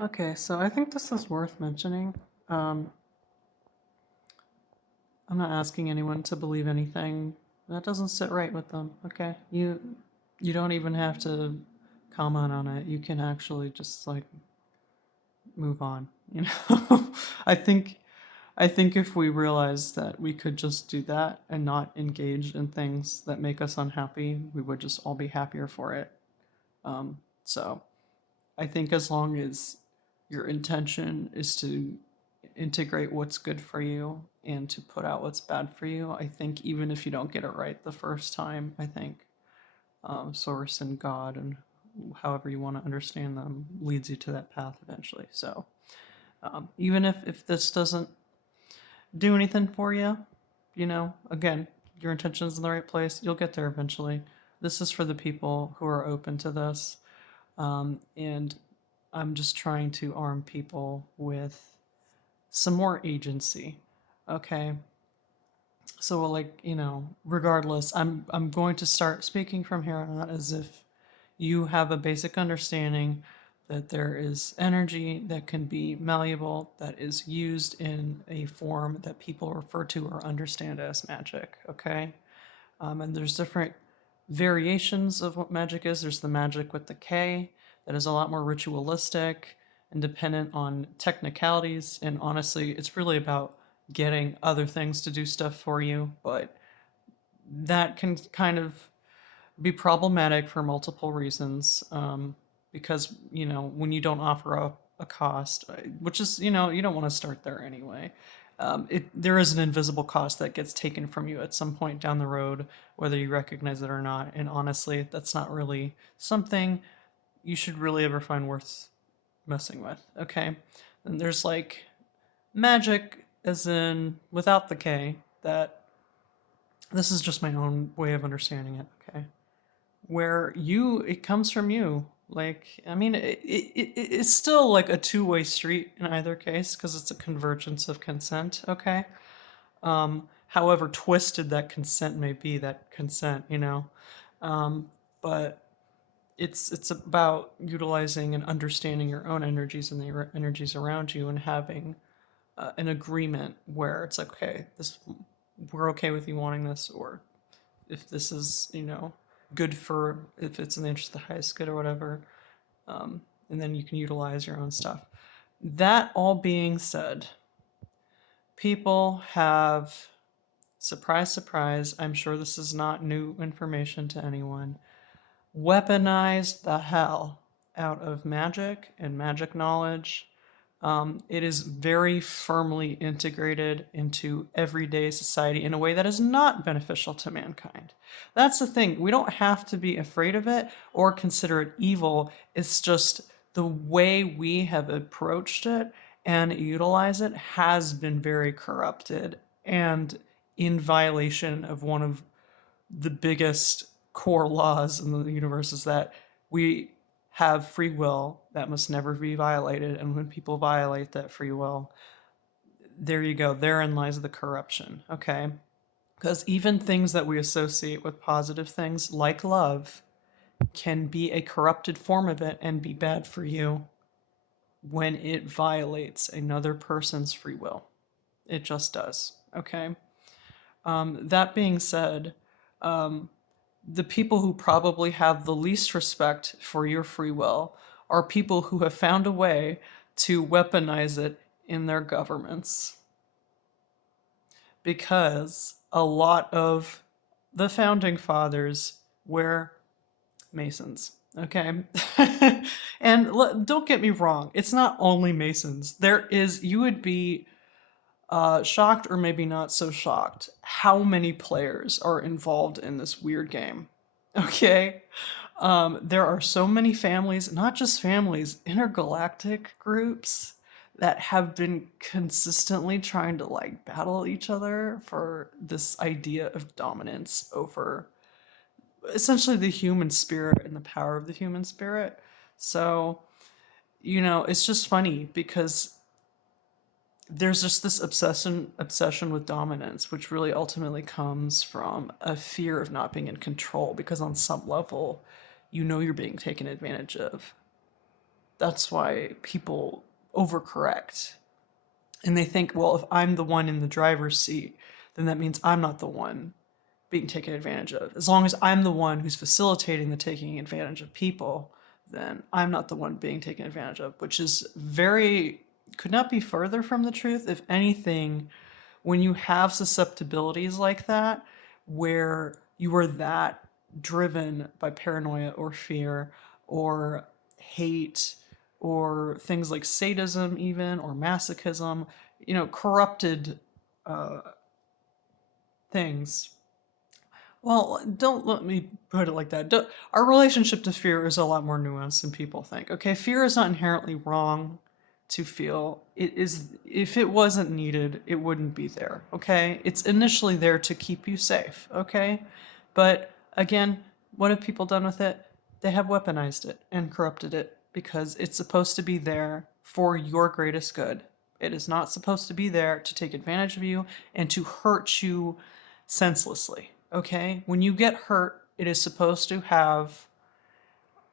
Okay, so I think this is worth mentioning. Um, I'm not asking anyone to believe anything that doesn't sit right with them. Okay, you don't even have to comment on it. You can actually just like move on. You know, I think I think if we realized that we could just do that and not engage in things that make us unhappy, we would just all be happier for it. So I think as long as your intention is to integrate what's good for you and to put out what's bad for you, I think even if you don't get it right the first time, I think Source and God and however you want to understand them leads you to that path eventually. So even if this doesn't do anything for you, again, your intention is in the right place. You'll get there eventually. This is for the people who are open to this. And I'm just trying to arm people with some more agency. Okay. So like, regardless, I'm going to start speaking from here on out as if you have a basic understanding that there is energy that can be malleable, that is used in a form that people refer to or understand as magic. Okay. And there's different variations of what magic is. There's the magic with the K that is a lot more ritualistic and dependent on technicalities. And honestly, it's really about getting other things to do stuff for you. But that can kind of be problematic for multiple reasons. Because, when you don't offer a cost, which is, you don't want to start there anyway. There is an invisible cost that gets taken from you at some point down the road, whether you recognize it or not. And honestly, that's not really something you should really ever find worth messing with. Okay. And there's like magic, as in without the K, that this is just my own way of understanding it. Okay. Where it comes from you. Like, I mean, it's still like a two-way street in either case because it's a convergence of consent. Okay. However twisted that consent may be, that consent, but it's about utilizing and understanding your own energies and the energies around you and having an agreement where it's like, okay, this we're okay with you wanting this, or if this is good for, if it's in the interest of the highest good or whatever, and then you can utilize your own stuff. That all being said, people have, surprise, surprise, I'm sure this is not new information to anyone, weaponized the hell out of magic and magic knowledge. It is very firmly integrated into everyday society in a way that is not beneficial to mankind. That's the thing. We don't have to be afraid of it or consider it evil. It's just the way we have approached it and utilize it has been very corrupted and in violation of one of the biggest core laws in the universe, is that we have free will that must never be violated. And when people violate that free will, there you go. Therein lies the corruption. Okay. Because even things that we associate with positive things, like love, can be a corrupted form of it and be bad for you when it violates another person's free will. It just does. Okay. That being said, the people who probably have the least respect for your free will are people who have found a way to weaponize it in their governments. Because a lot of the founding fathers were Masons. Okay. And don't get me wrong, it's not only Masons. You would be shocked, or maybe not so shocked, how many players are involved in this weird game. Okay. There are so many families, not just families, intergalactic groups that have been consistently trying to like battle each other for this idea of dominance over essentially the human spirit and the power of the human spirit. So, it's just funny because there's just this obsession with dominance, which really ultimately comes from a fear of not being in control, because on some level you're being taken advantage of. That's why people overcorrect. And they think, well, if I'm the one in the driver's seat, then that means I'm not the one being taken advantage of. As long as I'm the one who's facilitating the taking advantage of people, then I'm not the one being taken advantage of, which is could not be further from the truth. If anything, when you have susceptibilities like that, where you are that driven by paranoia or fear or hate or things like sadism, even, or masochism, corrupted things. Well, don't let me put it like that. Our relationship to fear is a lot more nuanced than people think. Okay, fear is not inherently wrong to feel. It is, if it wasn't needed, it wouldn't be there. Okay, it's initially there to keep you safe. Okay, but again, what have people done with it? They have weaponized it and corrupted it because it's supposed to be there for your greatest good. It is not supposed to be there to take advantage of you and to hurt you senselessly. Okay? When you get hurt, it is supposed to have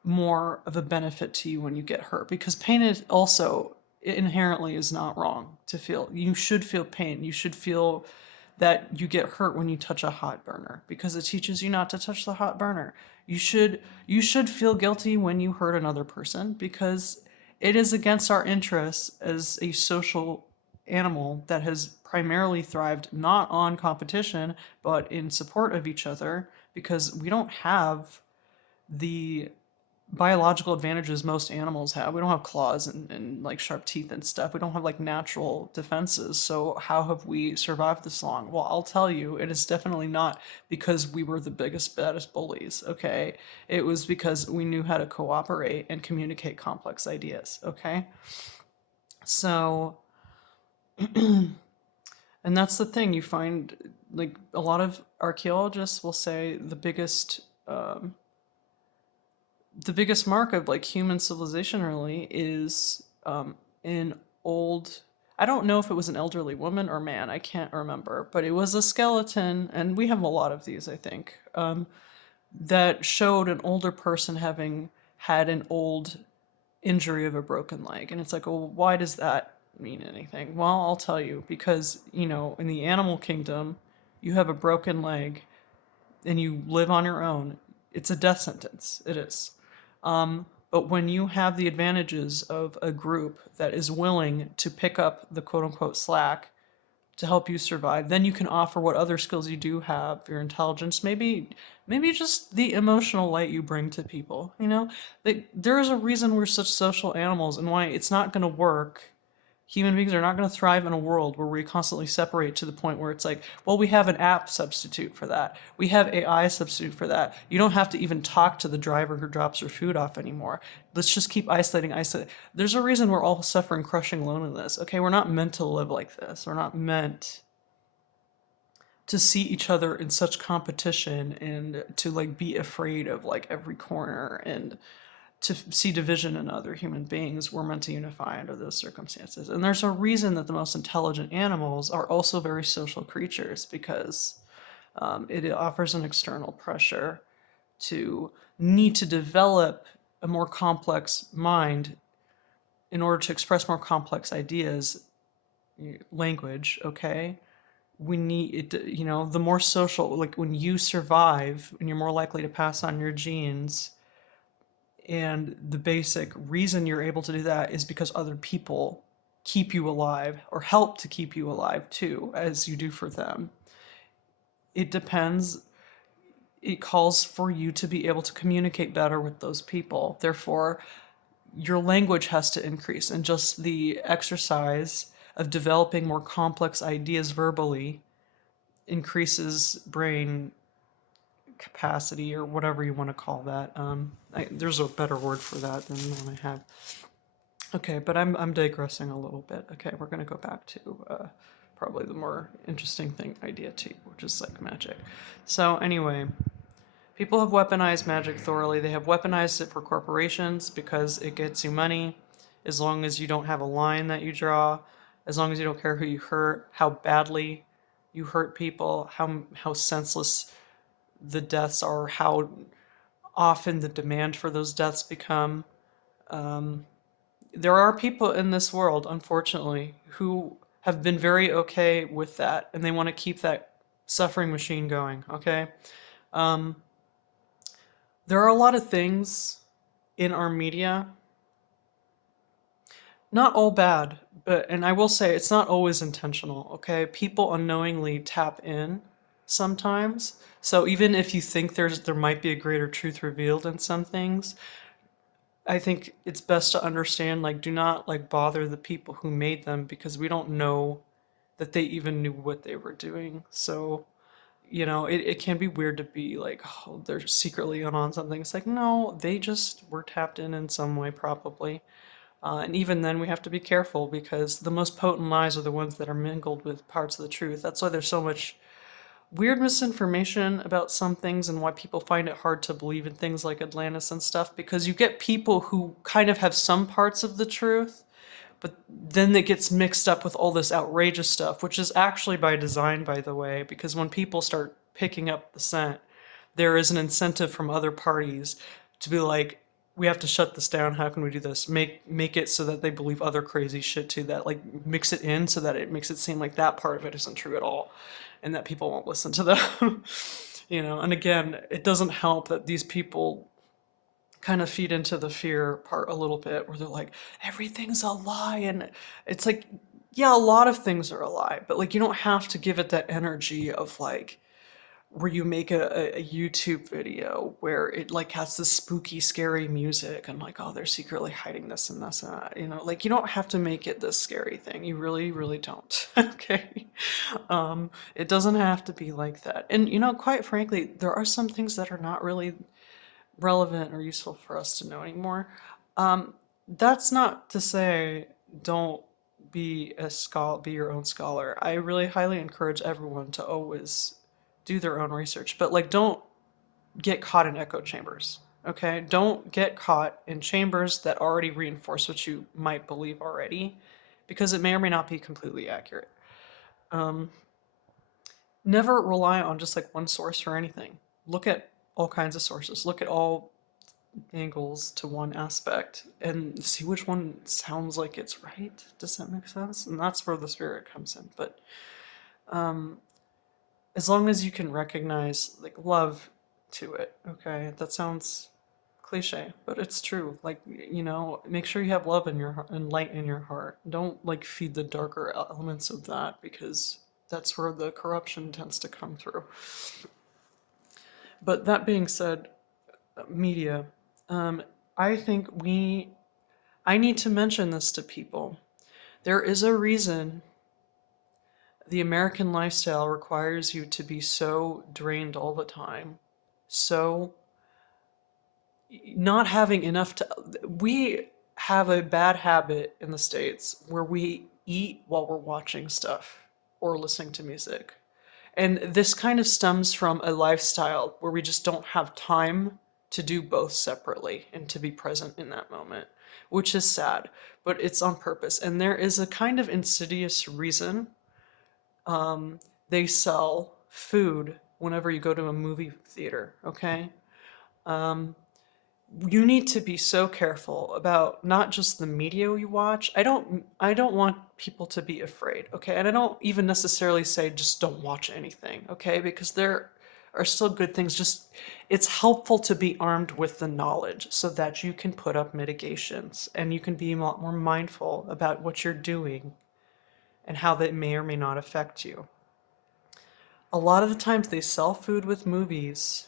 more of a benefit to you when you get hurt because pain is also inherently is not wrong to feel. You should feel pain. You should feel that you get hurt when you touch a hot burner because it teaches you not to touch the hot burner. You should feel guilty when you hurt another person because it is against our interests as a social animal that has primarily thrived not on competition but in support of each other because we don't have the biological advantages most animals have. We don't have claws and like sharp teeth and stuff. We don't have like natural defenses. So how have we survived this long? Well, I'll tell you, it is definitely not because we were the biggest, baddest bullies, okay? It was because we knew how to cooperate and communicate complex ideas, okay? So, and that's the thing you find, like a lot of archaeologists will say the biggest mark of like human civilization really is an old, I don't know if it was an elderly woman or man, I can't remember, but it was a skeleton, and we have a lot of these, I think, that showed an older person having had an old injury of a broken leg. And it's like, well, why does that mean anything? Well, I'll tell you, because, in the animal kingdom, you have a broken leg and you live on your own, it's a death sentence. It is. But when you have the advantages of a group that is willing to pick up the quote unquote slack to help you survive, then you can offer what other skills you do have, your intelligence, maybe just the emotional light you bring to people. There is a reason we're such social animals and why it's not going to work. Human beings are not going to thrive in a world where we constantly separate to the point where it's like, well, we have an app substitute for that. We have AI substitute for that. You don't have to even talk to the driver who drops your food off anymore. Let's just keep isolating. There's a reason we're all suffering crushing loneliness. Okay, we're not meant to live like this. We're not meant to see each other in such competition and to like be afraid of like every corner and to see division in other human beings. We're meant to unify under those circumstances. And there's a reason that the most intelligent animals are also very social creatures because it offers an external pressure to need to develop a more complex mind in order to express more complex ideas, language, okay? We need it, the more social, like when you survive and you're more likely to pass on your genes. And the basic reason you're able to do that is because other people keep you alive or help to keep you alive too, as you do for them. It depends. It calls for you to be able to communicate better with those people. Therefore, your language has to increase, and just the exercise of developing more complex ideas verbally increases brain capacity or whatever you want to call that. There's a better word for that than the one I have. Okay, but I'm digressing a little bit. Okay, we're gonna go back to probably the more interesting idea too, which is like magic. So anyway, people have weaponized magic thoroughly. They have weaponized it for corporations because it gets you money, as long as you don't have a line that you draw, as long as you don't care who you hurt, how badly you hurt people, how senseless the deaths are, how often the demand for those deaths become. there are people in this world, unfortunately, who have been very okay with that, and they want to keep that suffering machine going. Okay, um, there are a lot of things in our media, not all bad, but and I will say it's not always intentional. Okay, people unknowingly tap in sometimes. So even if you think there might be a greater truth revealed in some things, I think it's best to understand, like, do not like bother the people who made them because we don't know that they even knew what they were doing. So, it can be weird to be like, oh, they're secretly in on something. It's like, no, they just were tapped in some way, probably. And even then, we have to be careful because the most potent lies are the ones that are mingled with parts of the truth. That's why there's so much weird misinformation about some things and why people find it hard to believe in things like Atlantis and stuff, because you get people who kind of have some parts of the truth, but then it gets mixed up with all this outrageous stuff, which is actually by design, by the way, because when people start picking up the scent, there is an incentive from other parties to be like, we have to shut this down. How can we do this? Make it so that they believe other crazy shit too. That like mix it in so that it makes it seem like that part of it isn't true at all, and that people won't listen to them. And again, it doesn't help that these people kind of feed into the fear part a little bit, where they're like, everything's a lie, and it's like, yeah, a lot of things are a lie, but like you don't have to give it that energy of like where you make a YouTube video where it like has this spooky, scary music and like, oh, they're secretly hiding this and this and that. Like you don't have to make it this scary thing. You really, really don't. Okay. It doesn't have to be like that. And quite frankly, there are some things that are not really relevant or useful for us to know anymore. Um, that's not to say don't be your own scholar. I really highly encourage everyone to always do their own research, but like don't get caught in echo chambers. Okay? Don't get caught in chambers that already reinforce what you might believe already, because it may or may not be completely accurate. Um, Never rely on just like one source for anything. Look at all kinds of sources. Look at all angles to one aspect and see which one sounds like it's right. Does that make sense? And that's where the spirit comes in. But um, as long as you can recognize like love to it, okay? That sounds cliche, but it's true. Like, make sure you have love in your heart and light in your heart. Don't like feed the darker elements of that, because that's where the corruption tends to come through. But that being said, media, um, I think I need to mention this to people. There is a reason the American lifestyle requires you to be so drained all the time, so not having enough to. We have a bad habit in the States where we eat while we're watching stuff or listening to music. And this kind of stems from a lifestyle where we just don't have time to do both separately and to be present in that moment, which is sad, but it's on purpose. And there is a kind of insidious reason they sell food whenever you go to a movie theater, okay? Um, you need to be so careful about not just the media you watch. I don't want people to be afraid, okay? And I don't even necessarily say just don't watch anything, okay? Because there are still good things. Just it's helpful to be armed with the knowledge so that you can put up mitigations and you can be a lot more mindful about what you're doing and how that may or may not affect you. A lot of the times they sell food with movies,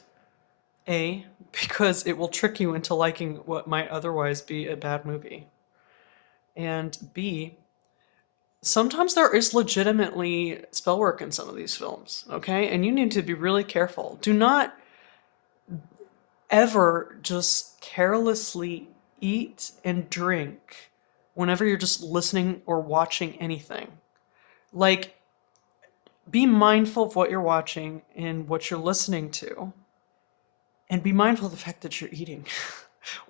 A, because it will trick you into liking what might otherwise be a bad movie. And B, sometimes there is legitimately spell work in some of these films, okay? And you need to be really careful. Do not ever just carelessly eat and drink whenever you're just listening or watching anything. Like, be mindful of what you're watching and what you're listening to, and be mindful of the fact that you're eating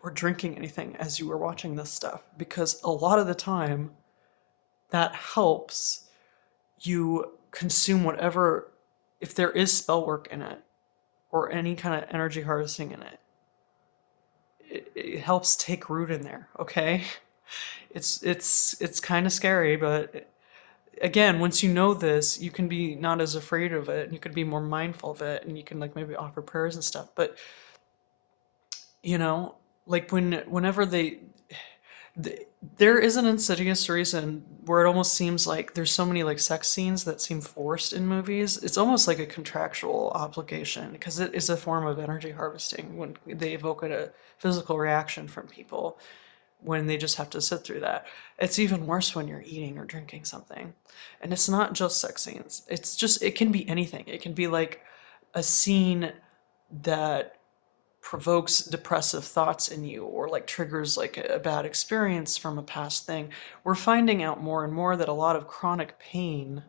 or drinking anything as you are watching this stuff, because a lot of the time that helps you consume whatever, if there is spell work in it or any kind of energy harvesting in it, it helps take root in there, okay? It's kind of scary, but again, once you know this, you can be not as afraid of it, and you can be more mindful of it, and you can like maybe offer prayers and stuff. But you know, like whenever th- there is an insidious reason where it almost seems like there's so many like sex scenes that seem forced in movies. It's almost like a contractual obligation because it is a form of energy harvesting when they evoke a physical reaction from people when they just have to sit through that. It's even worse when you're eating or drinking something. And it's not just sex scenes. It's just it can be anything. It can be like a scene that provokes depressive thoughts in you or like triggers like a bad experience from a past thing. We're finding out more and more that a lot of chronic pain,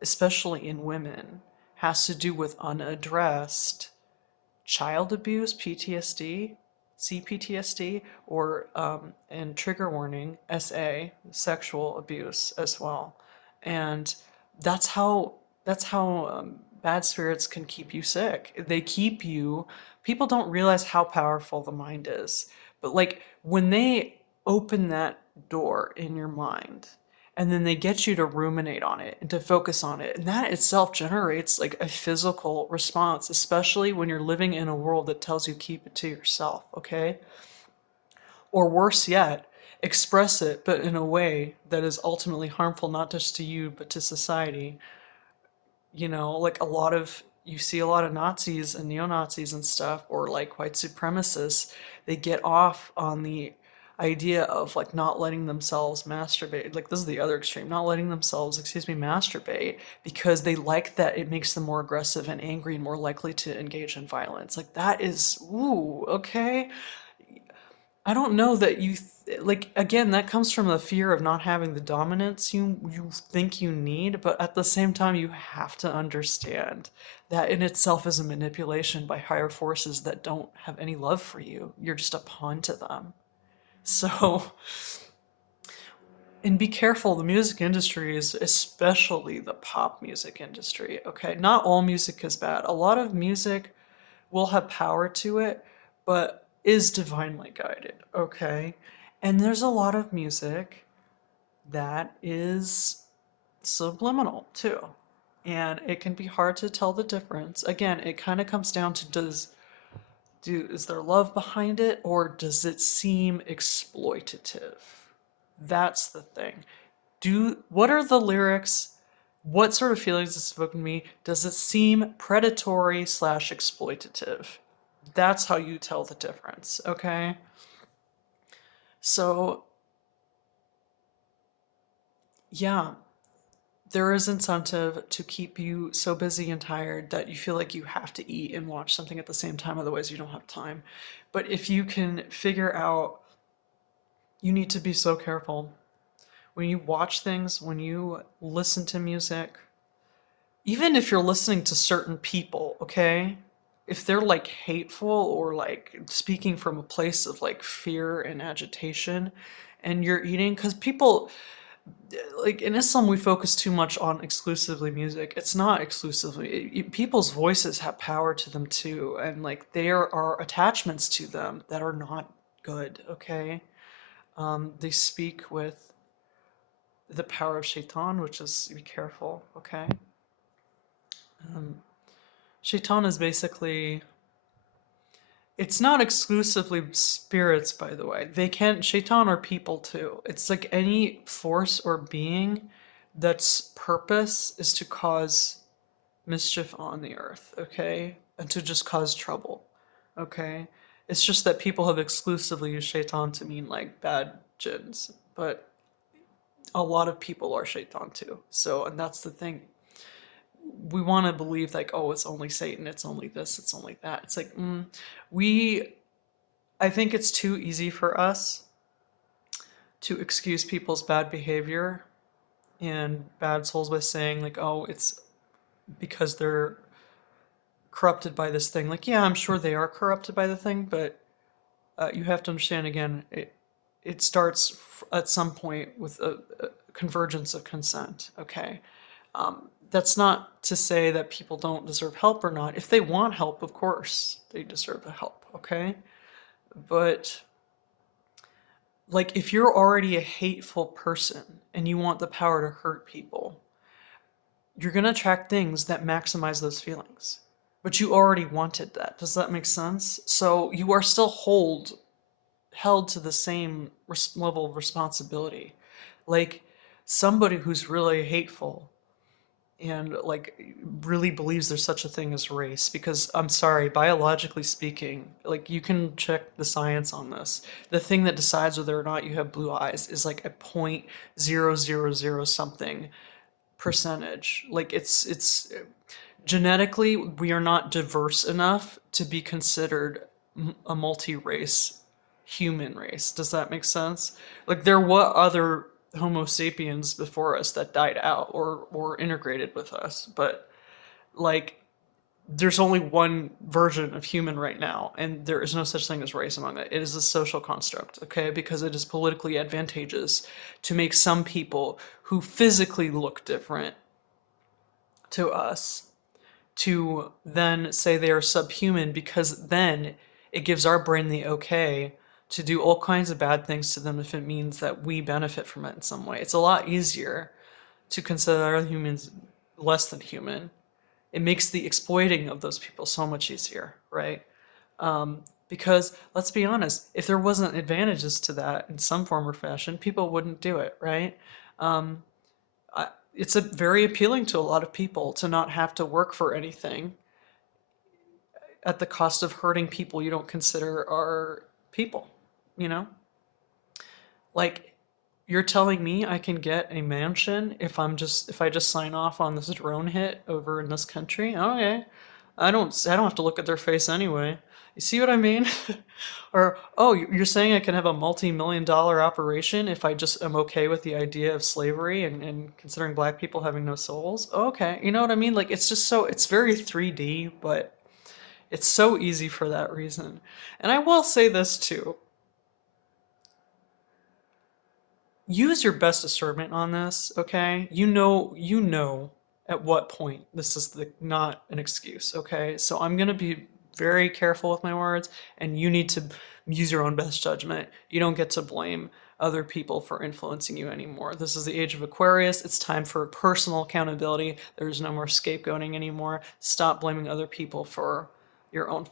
especially in women, has to do with unaddressed child abuse, PTSD, CPTSD, or and trigger warning, SA, sexual abuse as well. And that's how bad spirits can keep you sick. They keep you. People don't realize how powerful the mind is, but like when they open that door in your mind and then they get you to ruminate on it and to focus on it, and that itself generates like a physical response, especially when you're living in a world that tells you keep it to yourself, okay? Or worse yet, express it but in a way that is ultimately harmful not just to you but to society. You know, like you see a lot of Nazis and neo-Nazis and stuff, or like white supremacists, they get off on the idea of like not letting themselves masturbate. Like this is the other extreme, not letting themselves, masturbate because they like that it makes them more aggressive and angry and more likely to engage in violence. Like that is, ooh, okay. I don't know that like again that comes from the fear of not having the dominance you think you need, but at the same time you have to understand that in itself is a manipulation by higher forces that don't have any love for you. You're just a pawn to them. So, and be careful, the music industry is especially the pop music industry, okay? Not all music is bad. A lot of music will have power to it, but is divinely guided, okay? And there's a lot of music that is subliminal too. And it can be hard to tell the difference. Again, it kind of comes down to is there love behind it or does it seem exploitative? That's the thing. What are the lyrics? What sort of feelings is evoking me? Does it seem predatory slash exploitative? That's how you tell the difference, okay? So, yeah, there is incentive to keep you so busy and tired that you feel like you have to eat and watch something at the same time, otherwise, you don't have time. But if you can figure out, you need to be so careful. When you watch things, when you listen to music, even if you're listening to certain people, okay? If they're like hateful or like speaking from a place of like fear and agitation, and you're eating, because people, like in Islam, we focus too much on exclusively music. It's not exclusively. People's voices have power to them too, and like there are attachments to them that are not good, okay? They speak with the power of shaitan, which is be careful, okay? Um, Shaitan is basically, it's not exclusively spirits, by the way. They can, shaitan are people too. It's like any force or being that's purpose is to cause mischief on the earth, okay? And to just cause trouble, okay? It's just that people have exclusively used shaitan to mean like bad jinns, but a lot of people are shaitan too. So, and that's the thing, we want to believe like, oh, it's only Satan, it's only this, it's only that. It's like, we, I think it's too easy for us to excuse people's bad behavior and bad souls by saying like, oh, it's because they're corrupted by this thing. Like, yeah, I'm sure they are corrupted by the thing, but you have to understand again, it starts at some point with a convergence of consent. Okay, that's not to say that people don't deserve help or not. If they want help, of course, they deserve the help, okay? But Like, if you're already a hateful person and you want the power to hurt people, you're going to attract things that maximize those feelings. But you already wanted that. Does that make sense? So you are still held to the same level of responsibility. Like, somebody who's really hateful and like really believes there's such a thing as race, because I'm sorry, biologically speaking, like, you can check the science on this. The thing that decides whether or not you have blue eyes is like a point zero zero zero something percentage. Like, it's genetically, we are not diverse enough to be considered a multi-race human race. Does that make sense? Like, there were other Homo sapiens before us that died out or integrated with us, but like, there's only one version of human right now, and there is no such thing as race among it. It is a social construct, okay? Because it is politically advantageous to make some people who physically look different to us to then say they are subhuman, because then it gives our brain the okay to do all kinds of bad things to them if it means that we benefit from it in some way. It's a lot easier to consider other humans less than human. It makes the exploiting of those people so much easier, right? Because let's be honest, if there wasn't advantages to that in some form or fashion, people wouldn't do it, right? Um, it's very appealing to a lot of people to not have to work for anything at the cost of hurting people you don't consider are people, you know? Like, you're telling me I can get a mansion if I just sign off on this drone hit over in this country? Okay. I don't have to look at their face anyway. You see what I mean? Or, oh, you're saying I can have a multi-million dollar operation if I just am okay with the idea of slavery and considering black people having no souls? Okay. You know what I mean? Like, it's just so, it's very 3D, but it's so easy for that reason. And I will say this too. Use your best discernment on this, okay? You know at what point this is not an excuse, okay? So I'm going to be very careful with my words, and you need to use your own best judgment. You don't get to blame other people for influencing you anymore. This is the age of Aquarius. It's time for personal accountability. There's no more scapegoating anymore. Stop blaming other people for your own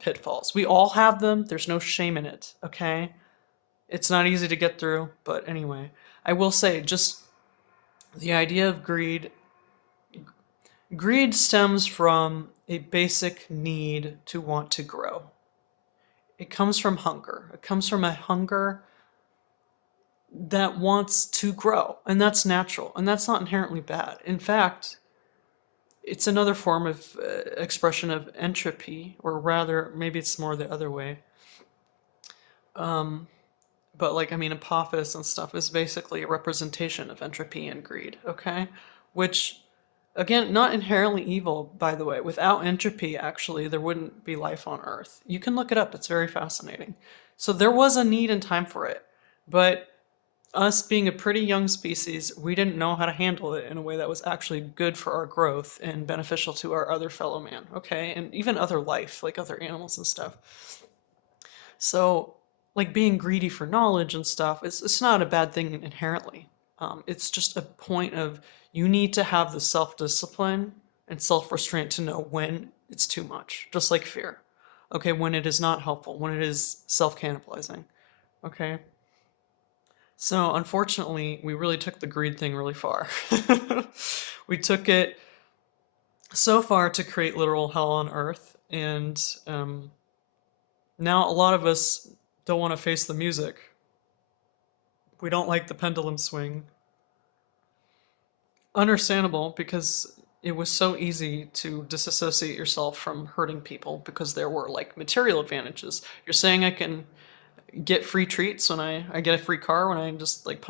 pitfalls. We all have them. There's no shame in it, okay? It's not easy to get through, but anyway, I will say just the idea of greed. Greed stems from a basic need to want to grow. It comes from hunger. It comes from a hunger that wants to grow, and that's natural, and that's not inherently bad. In fact, it's another form of expression of entropy, or rather, maybe it's more the other way. Um, but like, I mean, Apophis and stuff is basically a representation of entropy and greed, okay? Which, again, not inherently evil, by the way. Without entropy, actually, there wouldn't be life on Earth. You can look it up, it's very fascinating. So there was a need and time for it. But us being a pretty young species, we didn't know how to handle it in a way that was actually good for our growth and beneficial to our other fellow man, okay? And even other life, like other animals and stuff. So, like, being greedy for knowledge and stuff, it's not a bad thing inherently. It's just a point of you need to have the self discipline and self restraint to know when it's too much, just like fear. Okay, when it is not helpful, when it is self cannibalizing. Okay, so unfortunately, we really took the greed thing really far. We took it so far to create literal hell on earth, and now a lot of us don't want to face the music. We don't like the pendulum swing. Understandable, because it was so easy to disassociate yourself from hurting people because there were like material advantages. You're saying I can get free treats when I get a free car when I just like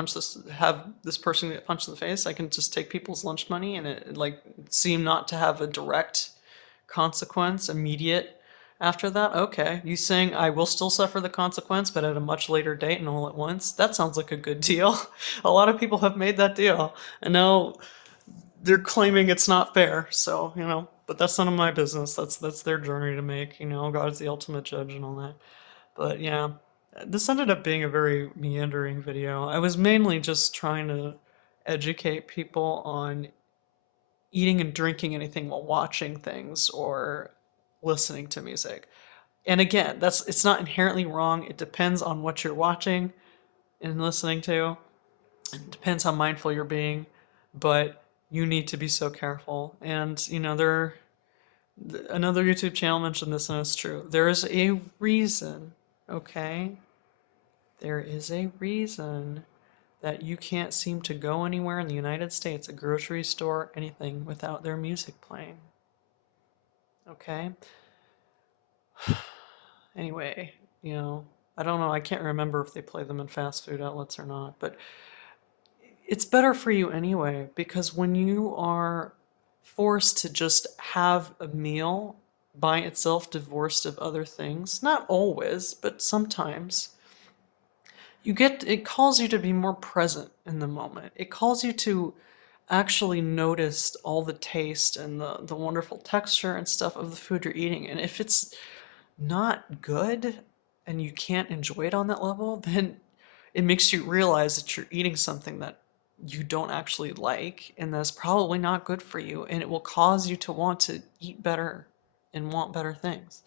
have this person get punched in the face. I can just take people's lunch money and it like seem not to have a direct consequence immediate after that. Okay, you saying I will still suffer the consequence but at a much later date and all at once? That sounds like a good deal. A lot of people have made that deal, and now they're claiming it's not fair. So, but that's none of my business. That's their journey to make. God's the ultimate judge and all that. But yeah. This ended up being a very meandering video. I was mainly just trying to educate people on eating and drinking anything while watching things or listening to music. And again, that's it's not inherently wrong. It depends on what you're watching and listening to. It depends how mindful you're being, but you need to be so careful. And another YouTube channel mentioned this, and it's true. There is a reason, okay? There is a reason that you can't seem to go anywhere in the United States, a grocery store, anything, without their music playing. Okay? Anyway, I don't know. I can't remember if they play them in fast food outlets or not, but it's better for you anyway, because when you are forced to just have a meal by itself, divorced of other things, not always, but sometimes, it calls you to be more present in the moment. It calls you to actually notice all the taste and the wonderful texture and stuff of the food you're eating. And if it's not good and you can't enjoy it on that level, then it makes you realize that you're eating something that you don't actually like and that's probably not good for you. And it will cause you to want to eat better and want better things.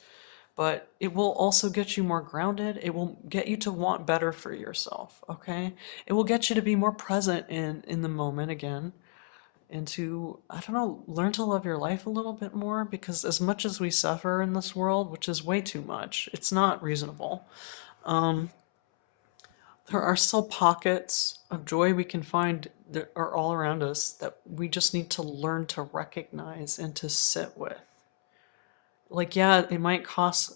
But it will also get you more grounded. It will get you to want better for yourself, okay? It will get you to be more present in the moment again and to, I don't know, learn to love your life a little bit more because as much as we suffer in this world, which is way too much, it's not reasonable. Um, there are still pockets of joy we can find that are all around us that we just need to learn to recognize and to sit with. Like, yeah, it might cost.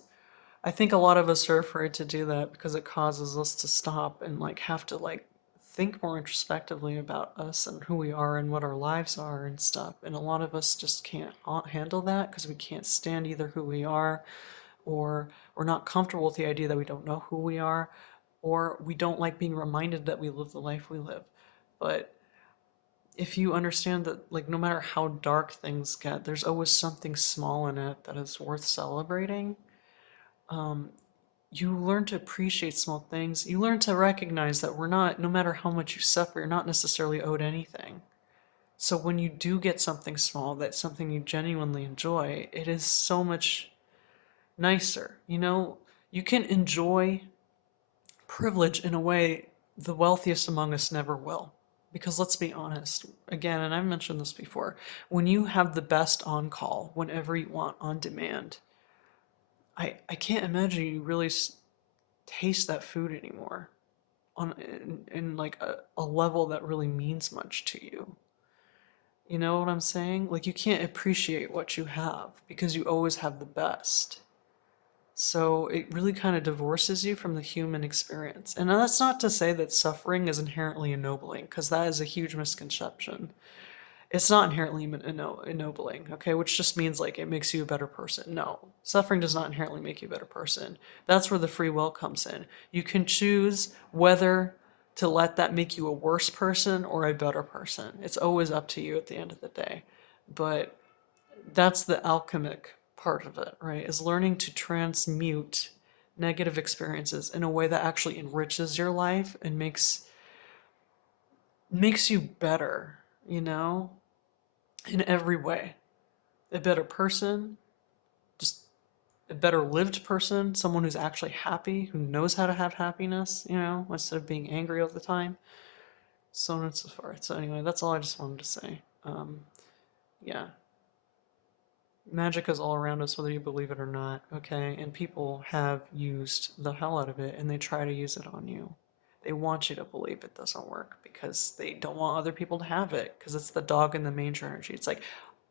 I think a lot of us are afraid to do that because it causes us to stop and like have to like think more introspectively about us and who we are and what our lives are and stuff. And a lot of us just can't handle that because we can't stand either who we are or we're not comfortable with the idea that we don't know who we are or we don't like being reminded that we live the life we live. But if you understand that like no matter how dark things get, there's always something small in it that is worth celebrating. Um, you learn to appreciate small things. You learn to recognize that we're not, no matter how much you suffer, you're not necessarily owed anything. So when you do get something small, that's something you genuinely enjoy, it is so much nicer. You can enjoy privilege in a way the wealthiest among us never will. Because let's be honest, again, and I've mentioned this before, when you have the best on call, whenever you want, on demand, I can't imagine you really taste that food anymore in like a level that really means much to you. You know what I'm saying? Like you can't appreciate what you have because you always have the best. So it really kind of divorces you from the human experience. And that's not to say that suffering is inherently ennobling, because that is a huge misconception. It's not inherently ennobling, okay? Which just means like it makes you a better person. No, suffering does not inherently make you a better person. That's where the free will comes in. You can choose whether to let that make you a worse person or a better person. It's always up to you at the end of the day. But that's the alchemic part of it, right? Is learning to transmute negative experiences in a way that actually enriches your life and makes you better, you know? In every way. A better person, just a better lived person, someone who's actually happy, who knows how to have happiness, instead of being angry all the time, so on and so forth. So, anyway, that's all I just wanted to say. Yeah. Magic is all around us, whether you believe it or not, okay? And people have used the hell out of it and they try to use it on you. They want you to believe it doesn't work because they don't want other people to have it because it's the dog in the manger energy. It's like,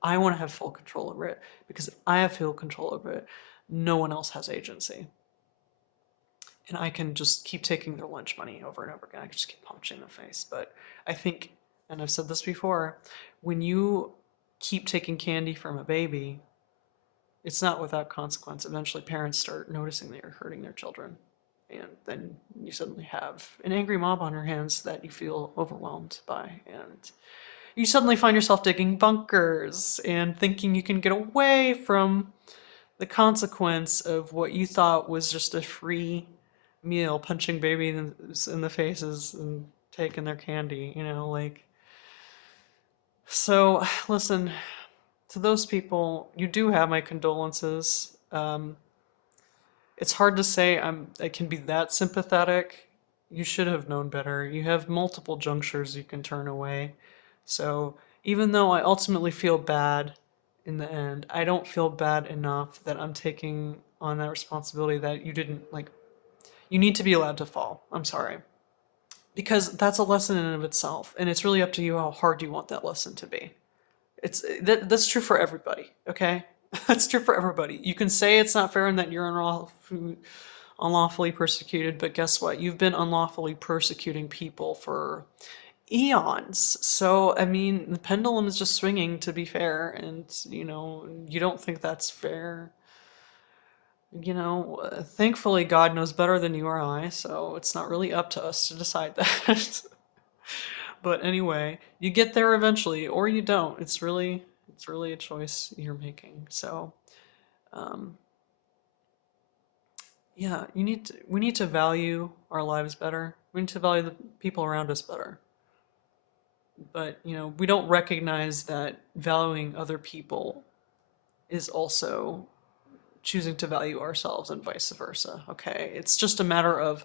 I want to have full control over it because if I have full control over it, no one else has agency. And I can just keep taking their lunch money over and over again. I can just keep punching in the face. But I think, and I've said this before, when you keep taking candy from a baby, it's not without consequence. Eventually, parents start noticing that you're hurting their children. And then you suddenly have an angry mob on your hands that you feel overwhelmed by. And you suddenly find yourself digging bunkers and thinking you can get away from the consequence of what you thought was just a free meal, punching babies in the faces and taking their candy, like. So, listen, to those people, you do have my condolences. It's hard to say I can be that sympathetic. You should have known better. You have multiple junctures you can turn away. So even though I ultimately feel bad in the end, I don't feel bad enough that I'm taking on that responsibility that you didn't like. You need to be allowed to fall. I'm sorry. Because that's a lesson in and of itself, and it's really up to you how hard you want that lesson to be. That's true for everybody, okay? That's true for everybody. You can say it's not fair and that you're unlawfully persecuted, but guess what? You've been unlawfully persecuting people for eons. So, I mean, the pendulum is just swinging, to be fair, and you don't think that's fair. Thankfully, God knows better than you or I, so it's not really up to us to decide that. But anyway, you get there eventually, or you don't. It's really a choice you're making. So, um, yeah, we need to value our lives better. We need to value the people around us better. But, we don't recognize that valuing other people is also choosing to value ourselves and vice versa. Okay? It's just a matter of,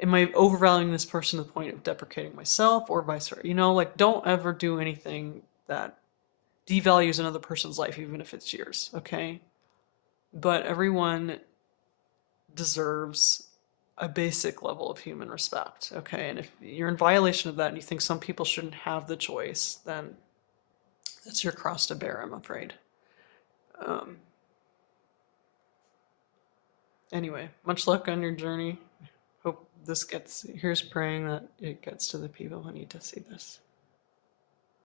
am I overvaluing this person to the point of deprecating myself or vice versa? Like, don't ever do anything that devalues another person's life, even if it's yours, okay? But everyone deserves a basic level of human respect, okay? And if you're in violation of that and you think some people shouldn't have the choice, then that's your cross to bear, I'm afraid. Um, anyway, much luck on your journey. Hope this here's praying that it gets to the people who need to see this.